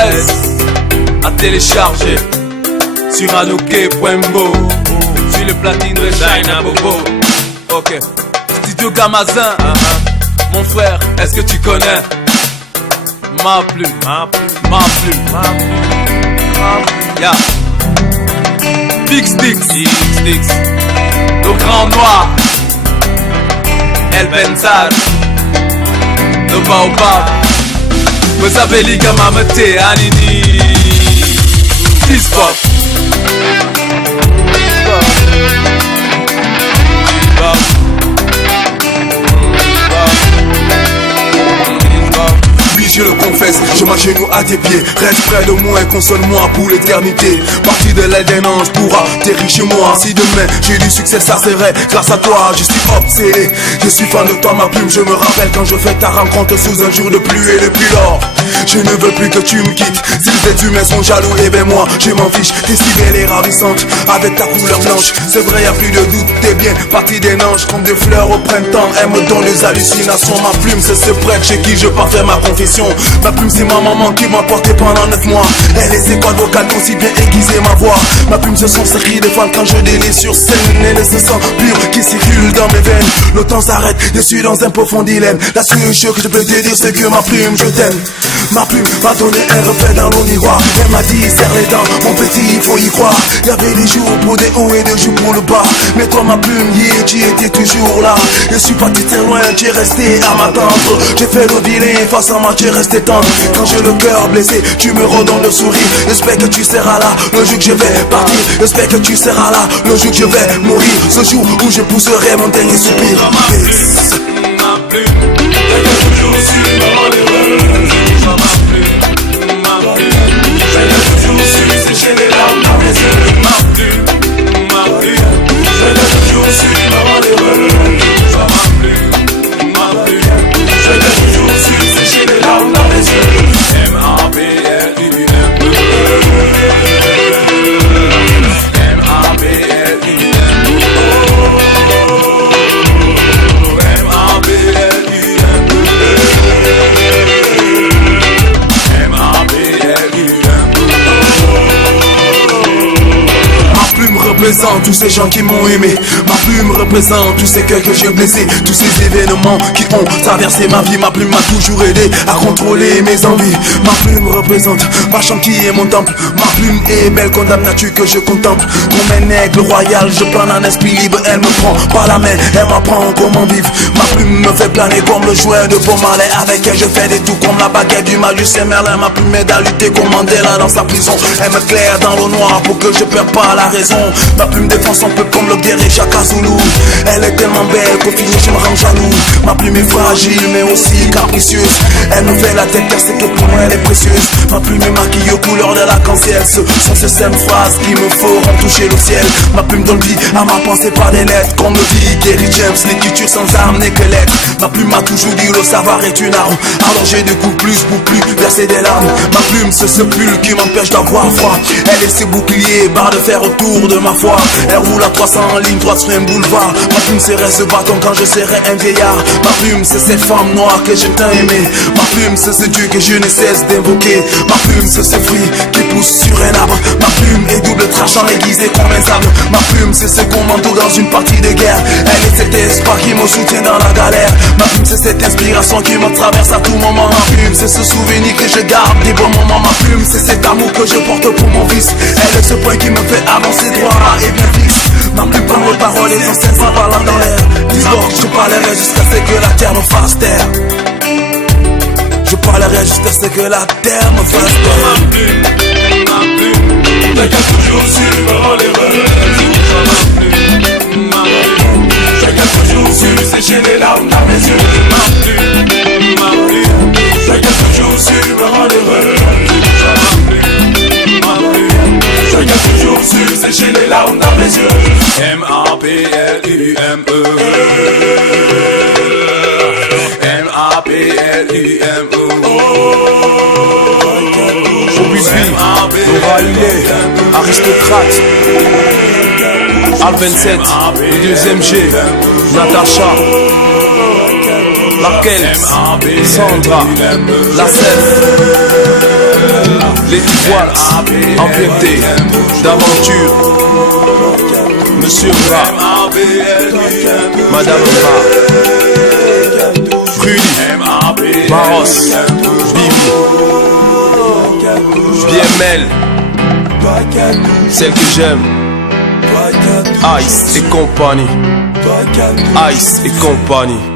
13 à télécharger sur anouké.bo. Sur le platine de China Bobo. Ok. Studio Gamazin. Mon frère, est-ce que tu connais ma plume? Yeah. Big Sticks. Le grand noir. El Benzal. Le Baobab. Vous avez les gamins metés à Nini. Peace-Pop. Je le confesse, je m'agenouille à tes pieds. Reste près de moi et console-moi pour l'éternité. Parti de l'aide d'un ange pourra atterrir chez moi. Si demain j'ai du succès, ça serait grâce à toi. Je suis obsédé, je suis fan de toi, ma plume. Je me rappelle quand je fais ta rencontre sous un jour de pluie. Et depuis lors, je ne veux plus que tu me quittes. Si les êtres humains sont jaloux, et ben moi je m'en fiche. T'es si belle et ravissante, avec ta couleur blanche. C'est vrai, y'a plus de doute, t'es bien parti des anges. Comme des fleurs au printemps, elle me donne des hallucinations. Ma plume, c'est ce prêtre chez qui je pars faire ma confession. Ma plume c'est ma maman qui m'a porté pendant 9 mois. Elle et ses cordes vocales ont si bien aiguisé ma voix. Ma plume ce sont ces cris de fans quand je délie sur scène. Elle est ce sang pur qui circule dans mes veines. Le temps s'arrête, je suis dans un profond dilemme. La seule chose que je peux te dire c'est que ma plume je t'aime. Ma plume m'a donné un reflet dans mon miroir. Elle m'a dit serre les dents, mon petit il faut y croire. Y'avait des jours pour des hauts et des jours pour le bas. Mais toi ma plume, yeah, tu étais toujours là. Je suis parti très loin, tu es resté à m'attendre. J'ai fait le vilain face à moi, tu es resté tendre. Quand j'ai le cœur blessé, tu me redonnes le sourire. J'espère que tu seras là le jour que je vais partir. J'espère que tu seras là le jour que je vais mourir. Ce jour où je pousserai mon dernier soupir. Ma plume, toujours sur sécher les larmes dans mes yeux. Ma plume, je l'ai toujours su avant l'erreur. Ma plume, je l'ai toujours su sécher les larmes dans mes yeux. M-A-P-L-U-M-E. Représente tous ces gens qui m'ont aimé. Ma plume représente tous ces cœurs que j'ai blessés. Tous ces événements qui ont traversé ma vie. Ma plume m'a toujours aidé à contrôler mes envies. Ma plume représente ma chambre qui est mon temple. Ma plume est belle comme la nature que je contemple. Comme un aigle royal, je plane en esprit libre. Elle me prend par la main, elle m'apprend comment vivre. Ma plume me fait planer comme le joueur de Bob Marley. Avec elle je fais des tours comme la baguette du magicien Merlin. Ma plume m'aide à lutter comme Mandela dans sa prison. Elle me claire dans le noir pour que je perde pas la raison. Ma plume défend son peuple comme le guerrier Chaka Zulu. Elle est tellement belle qu'au final je me rends jaloux. Ma plume est fragile mais aussi capricieuse. Elle me fait la tête car c'est que pour moi elle est précieuse. Ma plume est maquillée aux couleurs de l'arc-en-ciel. Ce sont ces simples phrases qui me feront toucher le ciel. Ma plume donne vie à ma pensée par des lettres. Comme le dit Gary James, l'écriture sans arme n'est que lettre. Ma plume m'a toujours dit le savoir est une arme. Alors j'ai de coups plus pour plus verser des larmes. Ma plume c'est ce pull qui m'empêche d'avoir froid. Elle est ses boucliers, barre de fer autour de ma foi. Elle roule à 300 en ligne droite sur un boulevard. Ma plume serait ce bâton quand je serai un vieillard. Ma plume c'est cette femme noire que je t'ai aimé. Ma plume c'est ce Dieu que je ne cesse d'invoquer. Ma plume c'est ce fruit qui pousse sur un arbre. Ma plume est double tranchant aiguisé comme un sabre. Ma plume c'est ce commando dans une partie de guerre. Elle est cet espoir qui me soutient dans la galère. Ma plume c'est cette inspiration qui me traverse à tout moment. Ma plume c'est ce souvenir que je garde des bons moments. Ma plume c'est cet amour que je porte pour mon fils. Elle est ce point qui me fait avancer droit et bien fixe. Ma plume prend mes paroles et son sens en parlant dans l'air. Dis-moi, je parlerai jusqu'à ce que la terre me fasse taire. Je parlerai jusqu'à ce que la terre me fasse taire. Ma plume, t'as qu'à toujours suivre l'erreur. Ma plume, j'ai qu'à toujours su sécher les larmes dans mes yeux. Ma plume, j'ai qu'à toujours suivre l'erreur. J'ai qu'à toujours su sécher les larmes dans mes yeux. M-A-P-L-U-M-E. M-A-P-L-U-M-E. Showbiz, Laura Hullet, aristocrate, Al 27, le deuxième G, Natacha, Laquelle, Sandra, La Sève. étoiles empruntées d'aventure. Monsieur Ra, Madame Ra, Rudy, Maros, Bibi, BML, celle que j'aime, Ice et compagnie, Ice et compagnie.